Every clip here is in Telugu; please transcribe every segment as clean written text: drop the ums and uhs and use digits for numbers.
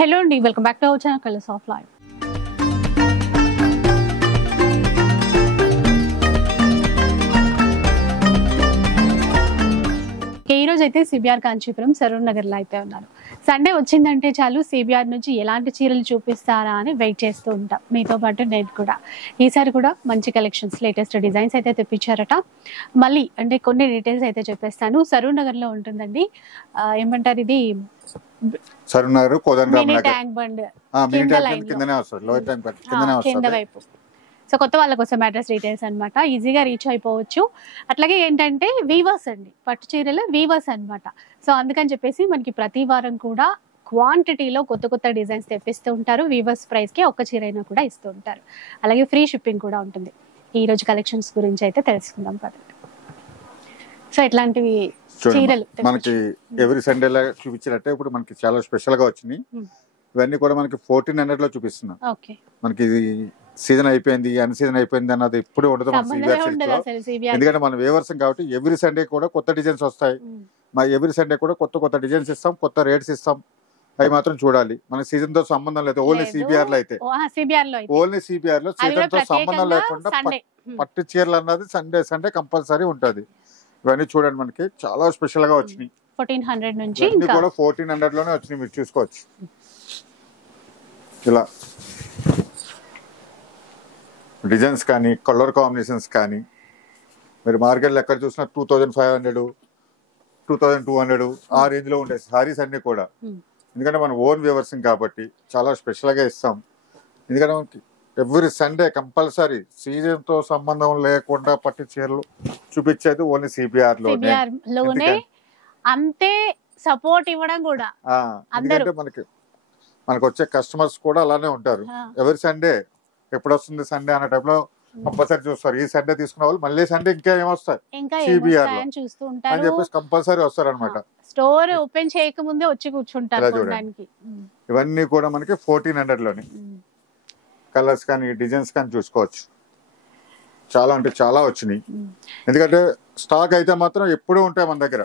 హలో అండి, welcome back to our channel colours of life. ఈ రోజు అయితే సిబిఆర్ కాంచీపురం సరూర్ నగర్ లో అయితే ఉన్నారు. సండే వచ్చిందంటే చాలు సిబిఆర్ నుంచి ఎలాంటి చీరలు చూపిస్తారా అని వెయిట్ చేస్తూ ఉంటాం. మీతో పాటు నేను కూడా ఈసారి కూడా మంచి కలెక్షన్స్, లేటెస్ట్ డిజైన్స్ అయితే తెప్పించారట. మళ్ళీ అంటే కొన్ని డీటెయిల్స్ అయితే చెప్పేస్తాను. సరూర్ నగర్ లో ఉంటుందండి. ఏమంటారు, ఇది Saroor Nagar mini tank bund కింద వైపు. సో కొత్త వాళ్ళ కోసం అడ్రస్ డీటెయిల్స్ అనమాట, ఈజీగా రీచ్ అయిపోవచ్చు. అట్లాగే ఏంటంటే వీవర్స్ అండి, పట్టు చీరలు వీవర్స్ అనమాట. సో అందుకని చెప్పేసి మనకి ప్రతి వారం కూడా క్వాంటిటీలో కొత్త కొత్త డిజైన్స్ తెప్పిస్తూ ఉంటారు. వీవర్స్ ప్రైస్ కి ఒక్క చీర అయినా కూడా ఇస్తూ ఉంటారు. అలాగే ఫ్రీ షిప్పింగ్ కూడా ఉంటుంది. ఈ రోజు కలెక్షన్స్ గురించి అయితే తెలుసుకుందాం పదండి. సో ఇట్లాంటివి చీరలు మనకి ఎవ్రీ సండే చూపించినట్టే ఇప్పుడు మనకి చాలా స్పెషల్ గా వచ్చినాయి. ఇవన్నీ కూడా మనకి 1400 లో చూపిస్తున్నాం. మనకి సీజన్ అయిపోయింది, అన్ సీజన్ అయిపోయింది అన్నది ఇప్పుడు ఉండదు మన ఎందుకంటే మన వేవర్స్ కాబట్టి ఎవ్రీ సండే కూడా కొత్త డిజైన్స్ వస్తాయి. మా ఎవ్రీ సండే కూడా కొత్త కొత్త డిజైన్స్ ఇస్తాం, కొత్త రేట్స్ ఇస్తాం. అవి మాత్రం చూడాలి. మన సీజన్ తో సంబంధం లేదు. ఓన్లీ సిబిఆర్ లో అయితే ఓన్లీ సిబిఆర్ లో సీజన్ తో సంబంధం లేకుండా పట్టు చీరలు అన్నది సండే సండే కంపల్సరీ ఉంటది. ఇవన్నీ చూడండి, మనకి చాలా స్పెషల్ గా వచ్చినాయి. 1400 నుంచి కూడా 1400 లోనే వచ్చినాయి. మీరు చూసుకోవచ్చు. ఇలా డిజైన్స్ కానీ కలర్ కాంబినేషన్స్ కానీ మీరు మార్కెట్లో ఎక్కడ చూసినా 2500 2200 ఆ రేంజ్ లో ఉంటాయి సారీస్ అన్ని కూడా. ఎందుకంటే మన ఓన్ వ్యూవర్సింగ్ కాబట్టి చాలా స్పెషల్ గా ఇస్తాం. ఎందుకంటే మనకి ఎవ్రీ సండే కంపల్సరీ సీజన్ తో సంబంధం లేకుండా పట్టు చీరలు చూపించేది ఓన్లీ సిబిఆర్ లోనే. అంతే సపోర్ట్ ఇవ్వడం కూడా. ఎందుకంటే మనకు వచ్చే కస్టమర్స్ కూడా అలానే ఉంటారు. ఎవరి సండే ఎప్పుడు వస్తుంది సండే అన్న టైప్ లో కంపల్సరీ చూస్తారు. ఈ సండే తీసుకున్న వాళ్ళు మళ్ళీ సండే ఇంకా ఏమొస్తాయి సిబిఆర్ అని చెప్పేసి కంపల్సరీ వస్తారు అనమాట. స్టోర్ ఓపెన్ చేయక ముందే వచ్చి కూర్చుంటారు. ఇవన్నీ కూడా మనకి 1400 లోని కలర్స్ కానీ డిజైన్స్ కానీ చూసుకోవచ్చు. చాలా అంటే చాలా వచ్చినాయి. ఎందుకంటే స్టాక్ అయితే మాత్రం ఎప్పుడూ ఉంటాయి మన దగ్గర.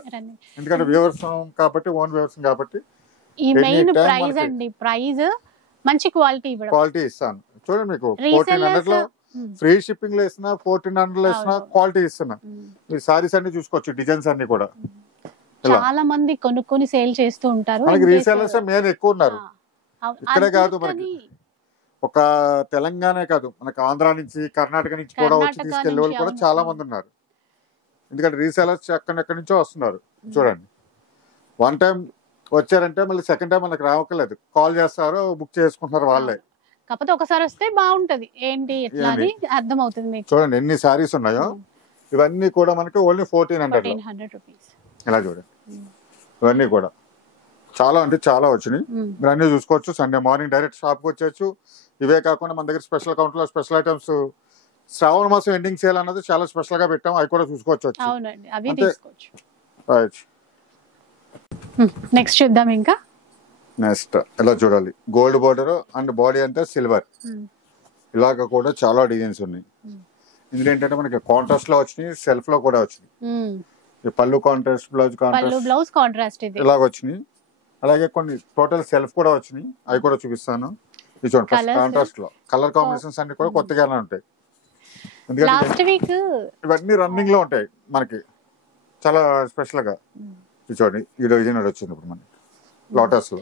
ఎందుకంటే వ్యూవర్స్ కాబట్టి ఓన్ వ్యూవర్స్ కాబట్టి ఈ మెయిన్ ప్రైస్ అండి, ప్రైస్ మంచి క్వాలిటీ ఇస్తాను. చూడండి, మీకు 1400 లో ఫ్రీ షిప్పింగ్ లో ఇస్తున్నా, 1400 లో ఇస్తున్నా, క్వాలిటీ ఇస్తున్నా. ఈ సారీస్ అన్ని చూసుకోవచ్చు, డిజైన్స్ అన్ని కూడా. చాలా మంది కొనుక్కొని సేల్ చేస్తూ ఉంటారు. మనకి రీసేలర్స్ మెయిన్ ఎక్కువ ఉన్నారు. ఇక్కడే కాదు, మనకి ఒక తెలంగాణ కాదు, మనకి ఆంధ్ర నుంచి కర్ణాటక నుంచి కూడా వచ్చి తీసుకెళ్లే వాళ్ళు కూడా చాలా మంది ఉన్నారు. ఎందుకంటే రీసేలర్స్ ఎక్కడెక్కడి నుంచో వస్తున్నారు. చూడండి, వన్ టైం వచ్చారంటే మళ్ళీ సెకండ్ టైం మనకి రావట్లేదు, కాల్ చేస్తారు, బుక్ చేసుకుంటున్నారు వాళ్ళే. కాకపోతే ఒకసారి వస్తే బాగుంటది, ఏంటి ఎట్లా అని అర్థం అవుతుంది మీకు. చూడండి ఎన్ని సారీస్ ఉన్నాయో. ఇవన్నీ కూడా మనకి ఓన్లీ 1400 రూపీస్. ఇలా చూడండి, ఇవన్నీ కూడా చాలా అంటే చాలా వచ్చినాయి. మీరు అన్ని చూసుకోవచ్చు. సండే మార్నింగ్ డైరెక్ట్ షాప్ కి వచ్చేచ్చు. ఇవే కాకుండా మన దగ్గర స్పెషల్ కౌంటర్ లో స్పెషల్ ఐటమ్స్ శ్రావణ మాసం ఎండింగ్ సేల్ అన్నది చాలా స్పెషల్ గా పెట్టాం. అవి కూడా చూసుకోవచ్చు. నెక్స్ట్ చూద్దాం. ఇంకా నెక్స్ట్ ఎలా చూడాలి, గోల్డ్ బోర్డర్ అండ్ బాడీ అంతా సిల్వర్. ఇలాగ కూడా చాలా డిజైన్స్ ఉన్నాయి. ఇందులో ఏంటంటే మనకి కాంట్రాస్ట్ లో వచ్చినాయి, సెల్ఫ్ లో కూడా వచ్చినాయి. పళ్ళు కాంట్రాస్ట్, బ్లౌజ్ కాంట్రాస్ట్ ఇలాగ వచ్చినాయి. అలాగే కొన్ని టోటల్ సెల్ఫ్ కూడా వచ్చినాయి. అవి కూడా చూపిస్తాను. ఇది చూడండి, కాంట్రాస్ట్ లో కలర్ కాంబినేషన్స్ అన్ని కూడా కొత్తగానే ఉంటాయి. ఎందుకంటే ఇవన్నీ రన్నింగ్ లో ఉంటాయి మనకి చాలా స్పెషల్ గా. ఇది చూడండి, ఈ డిజైన్ వచ్చింది ఇప్పుడు మనకి లోటస్ లో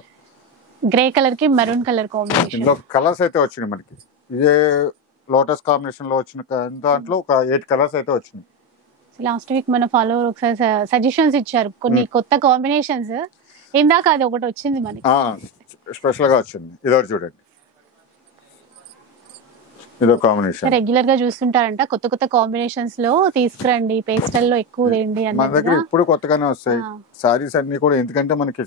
గ్రే కలర్ కి మెరూన్ కలర్ కాంబినేషన్. ఇందులో కలర్స్ అయితే వచ్చినాయి మనకి. ఇదే లోటస్ కాంబినేషన్ లో వచ్చిన దాంట్లో ఒక 8 కలర్స్ అయితే వచ్చినాయి. లాస్ట్ వీక్ మన ఫాలోవర్ ఒకసారి సజెషన్స్ ఇచ్చారు కొన్ని కొత్త కాంబినేషన్స్. ఇందాక అది ఒకటి వచ్చింది మనకి, స్పెషల్ గా వచ్చింది. ఇదో చూడండి, ఇదో కాంబినేషన్. రెగ్యులర్ గా చూస్తుంటారంట, కొత్త కొత్త కాంబినేషన్స్ లో తీసుకురండి, పేస్టల్ లో ఎక్కువ తేండి అని. మన దగ్గర ఇప్పుడు కొత్తగానే వస్తాయి సారీస్ అన్ని కూడా. ఎందుకంటే మనకి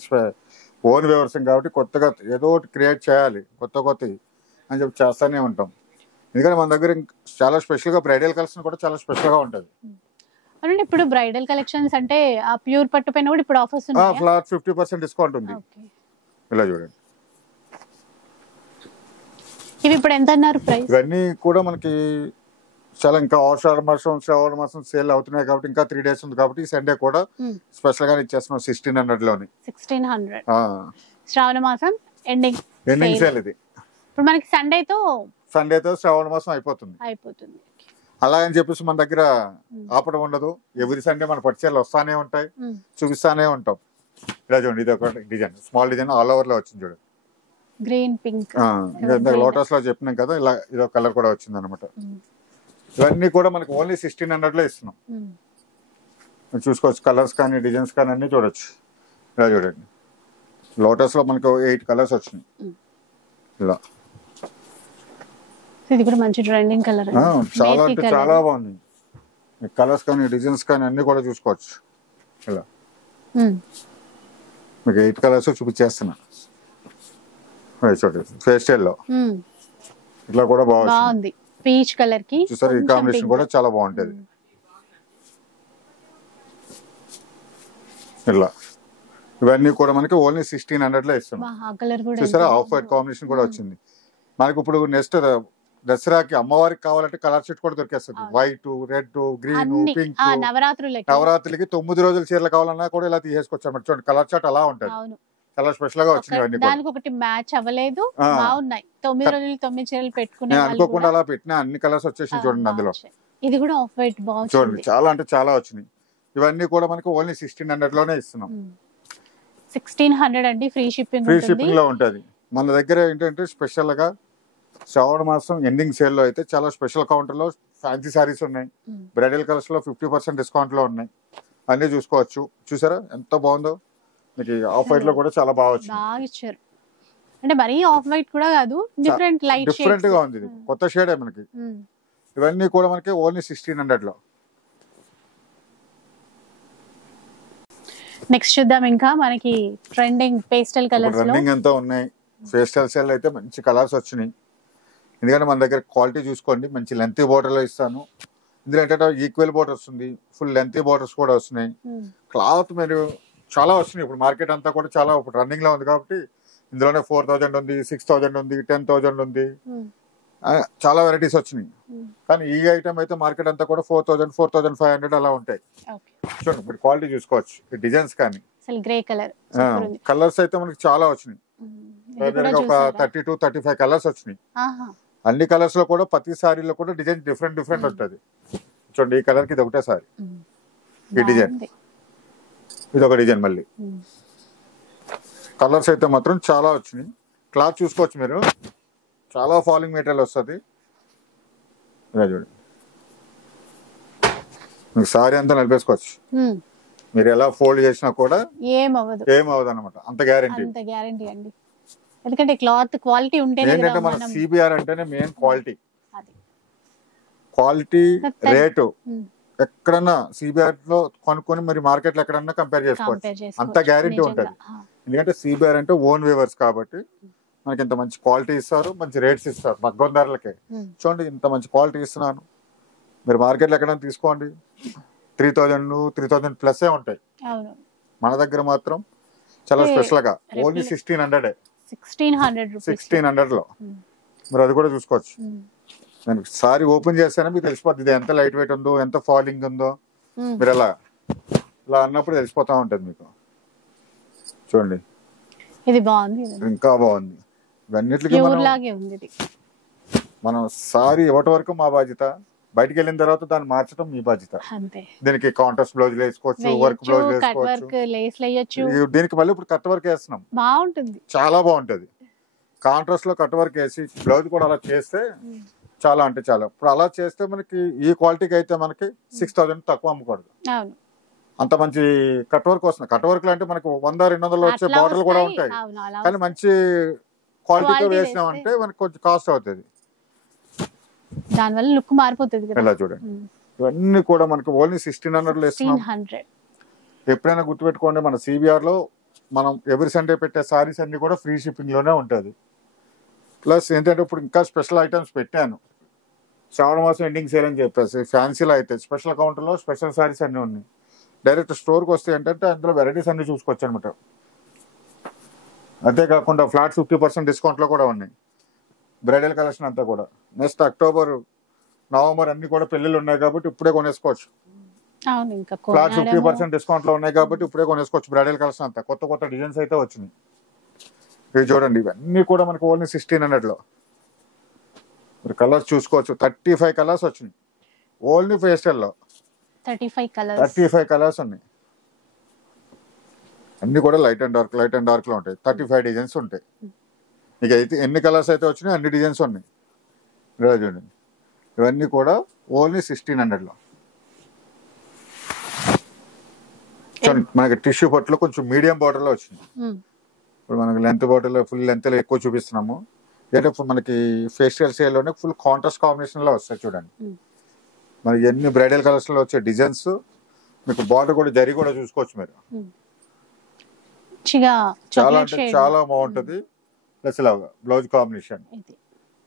ఓన్ వ్యవసాయం కాబట్టి కొత్తగా ఏదో ఒకటి క్రియేట్ చేయాలి, కొత్త కొత్తవి అని చెప్పి చేస్తానే ఉంటాం. ఎందుకంటే మన దగ్గర చాలా స్పెషల్ గా బ్రైడల్ కలెక్షన్ కూడా చాలా స్పెషల్ గా ఉంటది. అంటే ఇప్పుడు బ్రైడల్ కలెక్షన్స్ అంటే ఆ ప్యూర్ పట్టు పైన కూడా ఇప్పుడు ఆఫర్స్ ఉన్నాయి. ఫ్లాట్ 50% డిస్కౌంట్ ఉంది. ఇలా చూడండి, ఇవి ఇప్పుడు ఎంత అన్నారు ప్రైస్? ఇవన్నీ కూడా మనకి చాలా ఇంకా ఆషాఢ మాసం శ్రావణ మాసం సేల్ అవుతున్నాయి కాబట్టి ఇంకా 3 days ఉంది కాబట్టి ఈ సండే కూడా స్పెషల్ గా ఇచ్చేస్తున్నాం 1600 లోని. 1600 శ్రావణ మాసం ఎండింగ్ సేల్ ఇది. ఇప్పుడు మనకి సండేతో శ్రావణ మాసం అయిపోతుంది. అలా అని చెప్పేసి మన దగ్గర ఆపడం ఉండదు. ఎవ్రీ సండే మన పట్టు చీరలు వస్తానే ఉంటాయి, చూపిస్తానే ఉంటాం. ఇలా చూడండి, ఇది ఒక design, small design all over లో వచ్చింది చూడండి. గ్రీన్ పింక్ లోటస్ లో చెప్పినాం కదా, ఇలా ఇదొక కలర్ కూడా వచ్చింది అనమాట. ఇవన్నీ కూడా మనకి ఓన్లీ 1600 లో ఇస్తున్నాం. చూసుకోవచ్చు, కలర్స్ కానీ డిజైన్స్ కానీ అన్ని చూడొచ్చు. ఇలా చూడండి, లోటస్ లో మనకు 8 కలర్స్ వచ్చినాయి. ఇలా ఇది కూడా మంచి ట్రెండింగ్ కలర్, చాలా అంటే చాలా బాగుంది. కలర్స్ కానీ డిజైన్స్ కానీ అన్ని కూడా చూసుకోవచ్చు. ఇలా మీకు 8 కలర్స్ చూపించేస్తున్నా. చూడండి, ఫేస్ స్టైల్ లో ఇట్లా కూడా బాగుంది. పీచ్ కలర్ కి చూసారు, ఈ కాంబినేషన్ కూడా చాలా బాగుంటది. ఇలా ఇవన్నీ కూడా మనకి ఓన్లీ 1600 లో ఇస్తున్నాం. చూసారా, ఆఫ్ వైట్ కాంబినేషన్ కూడా వచ్చింది మనకి. ఇప్పుడు నెక్స్ట్ దసరాకి అమ్మవారికి కావాలంటే కలర్ సెట్ కూడా దొరికేస్తుంది. White, red, green, pink. నవరాత్రికి 9 రోజుల చీరలు కావాలన్నా కూడా ఇలా తీసేసుకోవచ్చు అన్నమాట. చూడండి, కలర్ చార్ట్ అలా ఉంటుంది, చాలా స్పెషల్ గా వచ్చింది. దానికి ఒకటి మ్యాచ్ అవ్వలేదు, బాగున్నాయి. 9 రోజులు 9 చీరలు పెట్టుకునే అనుకోకుండా అలా పెట్టినా అన్ని కలర్స్ వచ్చేసి చూడండి. అందులో ఇది కూడా ఆఫ్ వైట్ బాగుంది చూడండి, చాలా అంటే చాలా వచ్చినాయి. ఇవన్నీ కూడా మనకి ఓన్లీ 1600 లోనే ఇస్తున్నాం. 1600 అండి, ఫ్రీ షిప్పింగ్ లో ఉంటది. మన దగ్గర ఏంటంటే స్పెషల్ గా శ్రావణ మాసం ఎండింగ్ సేల్ లో అయితే చాలా స్పెషల్ కౌంటర్ లో ఫ్యాన్సీ సారీస్ ఉన్నాయి. బ్రైడల్ కలర్స్ లో 50% డిస్కౌంట్ లో ఉన్నాయి. అన్ని చూసుకోవచ్చు. చూసారా ఎంత బాగుందో. మీకు ఆఫ్ వైట్ లో కూడా చాలా బాగా ఇచ్చారు. అంటే మరీ ఆఫ్ వైట్ కూడా కాదు, డిఫరెంట్ లైట్ డిఫరెంట్ గా ఉంది. కొత్త షేడ్ మనకి. ఇవన్నీ కూడా మనకి ఓన్లీ 1600 లో. నెక్స్ట్ చూద్దాం, ఇంకా మనకి ట్రెండింగ్ పేస్టల్ కలర్స్ రన్నింగ్ అంతా ఉన్నాయి. పేస్టల్ సేల్ అయితే మంచి కలర్స్ వచ్చినాయి. ఎందుకంటే మన దగ్గర క్వాలిటీ చూసుకోండి, మంచి లెంతీ బోర్డర్ లో ఇస్తాను. ఇందులో ఏంటంటే ఈక్వల్ బోర్డర్ వస్తుంది, ఫుల్ లెంతీ బోర్డర్స్ కూడా వస్తున్నాయి. క్లాత్ మీరు చాలా వస్తున్నాయి. ఇప్పుడు మార్కెట్ అంతా కూడా చాలా ఇప్పుడు రన్నింగ్ లో ఉంది కాబట్టి ఇందులోనే 4000 ఉంది, 6000 ఉంది, 10,000 ఉంది, చాలా వెరైటీస్ వచ్చినాయి. కానీ ఈ ఐటమ్ అయితే మార్కెట్ అంతా కూడా 4000, 4500 అలా ఉంటాయి. చూడండి, మీరు క్వాలిటీ చూసుకోవచ్చు. డిజైన్స్ కానీ కలర్స్ అయితే మనకి చాలా వచ్చినాయి. ఒక 32, 35 కలర్స్ వచ్చినాయి. అన్ని కలర్స్ లో కూడా ప్రతి సారీలో కూడా డిజైన్ డిఫరెంట్ ఉంటుంది. చూడండి, ఈ కలర్ కి ఇది ఒకటే సారీ, ఈ డిజైన్, ఇది ఒక డిజైన్. మళ్ళీ కలర్స్ అయితే మాత్రం చాలా వచ్చినాయి. క్లాత్ చూసుకోవచ్చు మీరు, చాలా ఫాలింగ్ మెటీరియల్ వస్తుంది. చూడండి, మీకు సారీ అంతా నలిపేసుకోవచ్చు. మీరు ఎలా ఫోల్డ్ చేసినా కూడా ఏమవదు అనమాట. అంత గ్యారంటీ అండి. ఎందుకంటే క్లాత్ క్వాలిటీ ఉంటేనే ఏంటంటే మన సిబిఆర్ అంటేనే మెయిన్ క్వాలిటీ రేటు. ఎక్కడన్నా సిబిఆర్ లో కొనుక్కొని మరి మార్కెట్ లో ఎక్కడన్నా కంపేర్ చేసుకోవచ్చు. అంత గ్యారంటీ ఉంటుంది. ఎందుకంటే సిబిఆర్ అంటే ఓన్ వేవర్స్ కాబట్టి మనకి ఇంత మంచి క్వాలిటీ ఇస్తారు, మంచి రేట్స్ ఇస్తారు మగ్గం ధరలకే. చూడండి, ఇంత మంచి క్వాలిటీ ఇస్తున్నాను. మీరు మార్కెట్ లో ఎక్కడైనా తీసుకోండి, 3000 ప్లస్ ఉంటాయి. మన దగ్గర మాత్రం చాలా స్పెషల్ గా ఓన్లీ 1600 లో. మీరు అది కూడా చూసుకోవచ్చు. నేను సారీ ఓపెన్ చేస్తానే మీకు తెలిసిపోతుంది ఇది ఎంత లైట్ వెయిట్ ఉందో, ఎంత ఫాలింగ్ ఉందో. మీరు ఇలా అన్నప్పుడు తెలిసిపోతా ఉంటది మీకు. చూడండి, ఇది బాగుంది, ఇంకా బాగుంది. ఇవన్నిటికీ మనం సారీ ఇవ్వటం వరకు మా బాధ్యత, బయటికి వెళ్ళిన తర్వాత దాన్ని మార్చడం మీ బాధ్యత. దీనికి కాంట్రాస్ట్ బ్లౌజ్ వేసుకోవచ్చు, వర్క్ బ్లౌజ్ వేసుకోవచ్చు. దీనికి మళ్ళీ ఇప్పుడు కట్ వర్క్ వేస్తున్నాం, బాగుంటుంది, చాలా బాగుంటది. కాంట్రాస్ట్ లో కట్ వర్క్ వేసి బ్లౌజ్ కూడా అలా చేస్తే చాలా అంటే చాలా. ఇప్పుడు అలా చేస్తే మనకి ఈ క్వాలిటీకి అయితే మనకి 6000 తక్కువ అమ్మకూడదు. అంత మంచి కట్ వర్క్ వస్తుంది. కట్ వర్క్ అంటే మనకు 100-200 వచ్చే బార్డర్లు కూడా ఉంటాయి. కానీ మంచి క్వాలిటీతో వేసినామంటే మనకి కొంచెం కాస్ట్ అవుతుంది. దానివల్ల లుక్ మారిపోతుంది. ఇలా చూడండి, ఇవన్నీ కూడా మనకి ఓన్లీ 1600 లో ఇస్తున్నాం. ఎప్పుడైనా గుర్తుపెట్టుకోండి, మన సిబిఆర్ లో మనం ఎవ్రీ సండే పెట్టే సారీస్ అన్ని కూడా ఫ్రీ షిప్పింగ్ లోనే ఉంటుంది. ప్లస్ ఏంటంటే ఇప్పుడు ఇంకా స్పెషల్ ఐటమ్స్ పెట్టాను. శ్రావణ మాసం ఎండింగ్ సేల్ అని చెప్పేసి ఫ్యాన్సీలో అయితే స్పెషల్ కౌంటర్ లో స్పెషల్ సారీస్ అన్ని ఉన్నాయి. డైరెక్ట్ స్టోర్కి వస్తే ఏంటంటే అందులో వెరైటీస్ అన్ని చూసుకోవచ్చు అనమాట. అంతేకాకుండా ఫ్లాట్ 50% డిస్కౌంట్ లో కూడా ఉన్నాయి. బ్రైడల్ కలెక్షన్ అంతా కూడా నెక్స్ట్ అక్టోబర్, నవంబర్ అన్ని కూడా పెళ్లిళ్ళు ఉన్నాయి కాబట్టి ఇప్పుడే కొనేసుకోవచ్చు. ఫ్లాట్ 50% డిస్కౌంట్ లో ఉన్నాయి కాబట్టి ఇప్పుడే కొనేసుకోవచ్చు. బ్రైడల్ కలెక్షన్ అంతా కొత్త డిజైన్స్ అయితే వచ్చినాయి. ఇవి చూడండి, ఇవన్నీ కూడా మనకు ఓన్లీ 1600లో. మీరు కలర్స్ చూసుకోవచ్చు, 35 కలర్స్ వచ్చినాయి ఓన్లీ ఫేస్టల్లో. 35 కలర్స్ ఉన్నాయి, అన్ని కూడా లైట్ అండ్ డార్క్ లో ఉంటాయి. 35 డిజైన్స్ ఉంటాయి. మీకు అయితే ఎన్ని కలర్స్ అయితే వచ్చినాయి అన్ని డిజైన్స్ ఉన్నాయి. ఇలా చూడండి, ఇవన్నీ కూడా ఓన్లీ 1600లో. మనకి టిష్యూ పట్టులో కొంచెం మీడియం బార్డర్ లో వచ్చింది. ఇప్పుడు మనకి లెంత్ బార్డర్ లో ఫుల్ లెంత్ లో ఎక్కువ చూపిస్తున్నాము. అంటే మనకి ఫేషియల్ సేల్ లోనే ఫుల్ కాంట్రాస్ట్ కాంబినేషన్ లో వస్తాయి చూడండి. మనకి ఎన్ని బ్రైడల్ కలర్స్ లో వచ్చే డిజైన్స్, మీకు బార్డర్ కూడా జరీ కూడా చూసుకోవచ్చు మీరు. చాలా అంటే చాలా బాగుంటది. ప్లస్ ఇలా బ్లౌజ్ కాంబినేషన్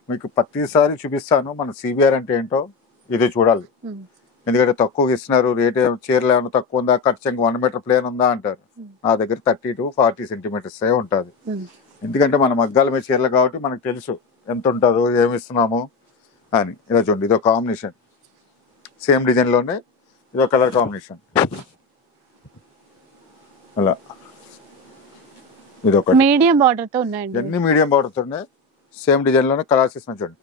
మీకు ప్రతిసారి చూపిస్తాను. మన సిబిఆర్ అంటే ఏంటో ఇది చూడాలి. ఎందుకంటే తక్కువ ఇస్తున్నారు, రేట్ చీరలు ఏమైనా తక్కువ ఉందా, కట్ చెంగు 1 మీటర్ ప్లేన్ ఉందా అంటారు. నా దగ్గర 30 to 40 సెంటీమీటర్స్ ఉంటుంది. ఎందుకంటే మన మగ్గాల మీద చీరలు కాబట్టి మనకు తెలుసు ఎంత ఉంటుందో, ఏమి ఇస్తున్నాము అని. ఇలా చూడండి, ఇదో కాంబినేషన్, సేమ్ డిజైన్ లోనే ఇదో కలర్ కాంబినేషన్. అలా ఇదొక మీడియం బార్డర్ తో ఉన్నాయండి, అన్ని మీడియం బార్డర్ తో ఉన్నాయి. సేమ్ డిజైన్ లోనే కలర్స్ ఇస్తున్నాం చూడండి.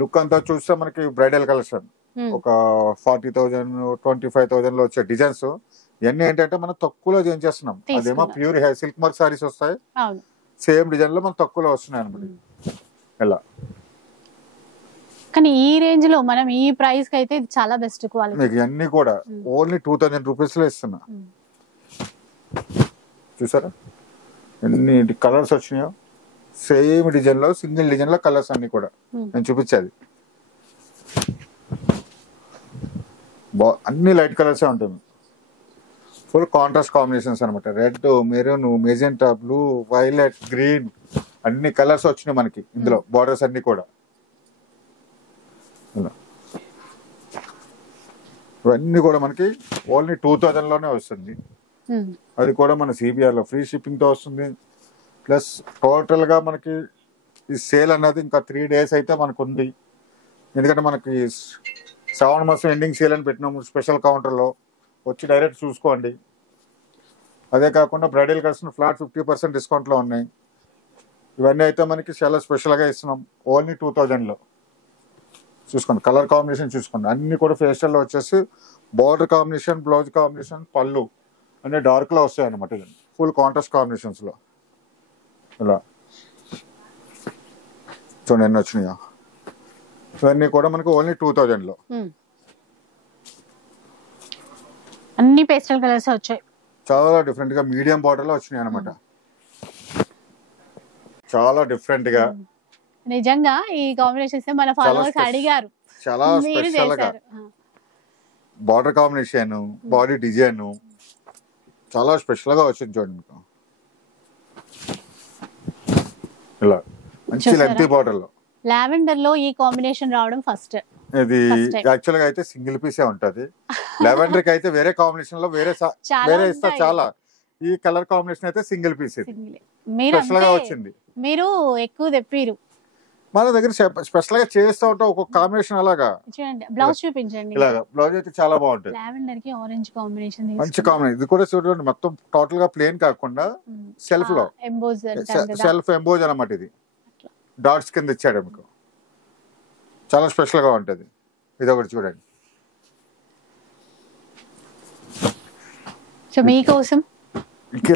లుక్ అంతా చూస్తే మనకి బ్రైడల్ కలెక్షన్ ఒక 40,000 25,000 లో వచ్చే డిజైన్స్. ఇవన్నీ ఏంటంటే మనం తక్కువలో చేయించేస్తున్నాం. అదేమో ప్యూర్ సిల్క్ మార్క్ సారీస్ వస్తాయి, సేమ్ డిజైన్ లో మనం తక్కువలో వస్తున్నాయి అనమాట. ఎలా కానీ ఈ రేంజ్ లో మనం ఈ ప్రైస్ కి అయితే చాలా బెస్ట్ క్వాలిటీ. మీకు అన్ని కూడా ఓన్లీ 2000 రూపీస్ లో ఇస్తున్నా. చూసారా ఎన్ని కలర్స్ వచ్చినాయో, సేమ్ డిజైన్ లో సింగిల్ డిజైన్ లో కలర్స్ అన్ని కూడా నేను చూపించేది. అన్ని లైట్ కలర్స్ ఉంటాయి, ఫుల్ కాంట్రాస్ట్ కాంబినేషన్స్ అనమాట. Red, maroon, magenta, blue, violet, green అన్ని కలర్స్ వచ్చినాయి మనకి ఇందులో. బార్డర్స్ అన్ని కూడా ఇవన్నీ కూడా మనకి ఓన్లీ 2000 లోనే వస్తుంది. అది కూడా మన సిబిఆర్ లో ఫ్రీ షిప్పింగ్ తో వస్తుంది. ప్లస్ టోటల్ గా మనకి ఈ సేల్ అన్నది ఇంకా 3 days అయితే మనకు ఉంది. ఎందుకంటే మనకి శ్రావణ మాసం ఎండింగ్ సేల్ అని పెట్టినాము స్పెషల్ కౌంటర్ లో, వచ్చి డైరెక్ట్ చూసుకోండి. అదే కాకుండా బ్రైడల్ కలెక్షన్ ఫ్లాట్ 50% డిస్కౌంట్ లో ఉన్నాయి. ఇవన్నీ అయితే మనకి చాలా స్పెషల్ గా ఇస్తున్నాం ఓన్లీ 2000 లో. చూసుకోండి, కలర్ కాంబినేషన్ చూసుకోండి, అన్ని కూడా ఫేషియల్ లో వచ్చేసి బార్డర్ కాంబినేషన్, బ్లౌజ్ కాంబినేషన్, పళ్ళు అన్ని డార్క్ లో వస్తాయి అనమాట. ఫుల్ కాంట్రాస్ట్ కాంబినేషన్స్ లో. ఇలా చూడండి ఎన్ని వచ్చినాయో. ఇవన్నీ కూడా మనకు ఓన్లీ 2000 లో. అన్ని పేస్టల్ కలర్స్ వచ్చాయి, చాలా డిఫరెంట్ గా మీడియం బార్డర్ లో వచ్చినాయి అనమాట. చాలా డిఫరెంట్ గా నిజంగా ఈ కాంబినేషన్స్ మన ఫాలోవర్స్ అడిగారు, చాలా స్పెషల్ గా బార్డర్ కాంబినేషన్, బాడీ డిజైన్ చాలా స్పెషల్ గా వచ్చింది చూడండి. మీకు ఇలా మంచి లెంతీ బార్డర్ లో లావెండర్ లో ఈ కాంబినేషన్ రావడం ఫస్ట్. ఇది యాక్చువల్ గా అయితే సింగిల్ పీసే ఉంటది. లావెండర్ కి అయితే వేరే కాంబినేషన్ లో వేరే ఇస్తా చాలా. ఈ కలర్ కాంబినేషన్ అయితే సింగిల్ పీస్ స్పెషల్ గా వచ్చింది. మీరు ఎక్కువ తెప్పిరు మన దగ్గర స్పెషల్ గా చేస్తూ ఉంటాం ఒక్కొక్క కాంబినేషన్. అలాగా బ్లౌజ్ చూపించండి. ఇలాగా బ్లౌజ్ అయితే చాలా బాగుంటుంది, లావెండర్ కి ఆరెంజ్ కాంబినేషన్ మంచి కాంబినేషన్. ఇది కూడా చూడండి, మొత్తం టోటల్ గా ప్లేన్ కాకుండా సెల్ఫ్ లో సెల్ఫ్ ఎంబోజ్ అనమాట. ఇది డాట్స్ కింద ఇచ్చాడు మీకు, చాలా స్పెషల్ గా ఉంటది. ఇది ఒకటి చూడండి. సో మీకోసం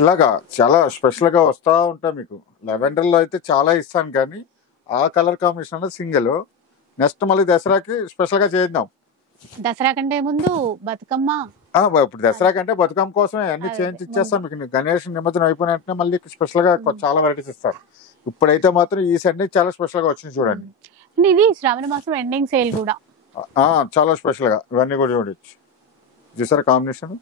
ఇలాగా చాలా స్పెషల్ గా వస్తా ఉంటా మీకు. లావెండర్ లో అయితే చాలా ఇస్తాను, కానీ ఆ కలర్ కాంబినేషన్ అనేది సింగిల్. నెక్స్ట్ మళ్ళీ దసరాకి స్పెషల్ గా చేద్దాం. దసరా కంటే ముందు బతుకమ్మ, ఇప్పుడు దసరా కంటే బతుకమ్మ కోసమే అన్ని చేంజ్ ఇచ్చేస్తాం మీకు. గణేష్ నిమజ్జనం అయిపోయిన వెంటనే మళ్ళీ స్పెషల్ గా చాలా వెరైటీస్ ఇస్తారు. ఇప్పుడైతే మాత్రం ఈ సండే చాలా స్పెషల్ గా వచ్చింది చూడండి. ఇది శ్రావణ మాసం ఎండింగ్ సేల్ కూడా చాలా స్పెషల్ గా ఇవన్నీ కూడా చూడొచ్చు. చూసారా కాంబినేషన్,